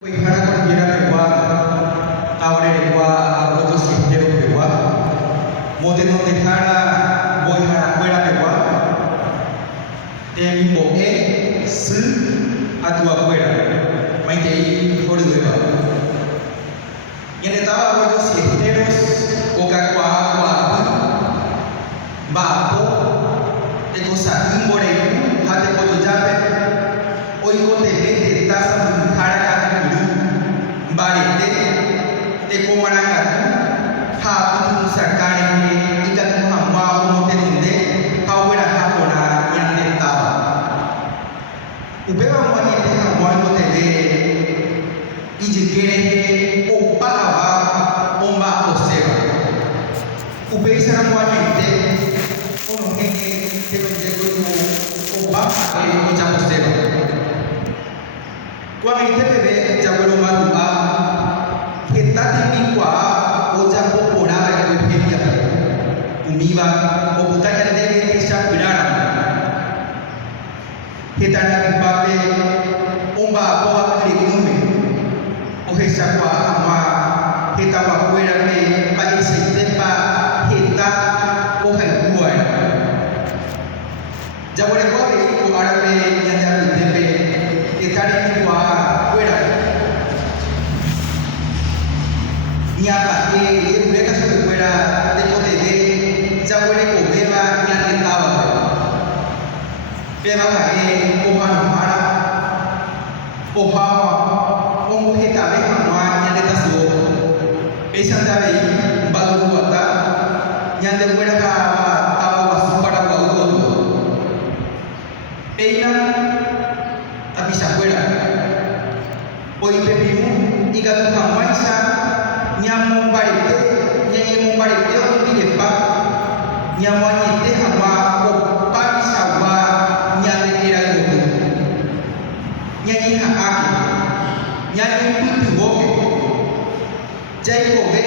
Kuihara cordillera peruana, Aureregua, arroyos y esteros peruanos, Modeno Tejara, Boijaracuera peruana, Temimboe, S, Atuacuera, Maitei, Jorueba. Y en etapa arroyos y esteros, Ocacuacuapa, Bapo, Tecosaquín, Borecu, Jatecoyoyape, Oicotelete, Taza, Barete, de Comarangatu, Hapu, Sacare, y Catuhamua, como Tenunde, Hauera Japona, y Anetaba. Ubeba Muaniete, Hamuano Tele, y Jiquere, Opa Aba, Omba Oseba. Ubeisa Muaniete, Onohene, Tenunde, Oba, y Oseba. Cuando este bebé ya vuelve a lugar, que está típica o ya popular en el medio, umiva o puta ya debe que se apurara. Que está en el papel, un bajo a crigume, o que se acuerda, que está afuera de país y tepa, que está o el cual. Ya vuelve a ver, ahora ve ya ya el bebé, que está en el Nyapa que mereka sudah fuera de poder ya boleh comer yang rentaba pero que coman para poha om kita be hamwa yang retaso esa tabe balu wata yang de fuera ka tawa wasu para balu peina tapi sa fuera hoy pepimu y ka hamwa isa Nyamong barite, nyamong barite o hindi pa, nyamong ite hawa o pabisawa nyamong ito, nyamong haaki, nyamong putuwoke, jay kobe,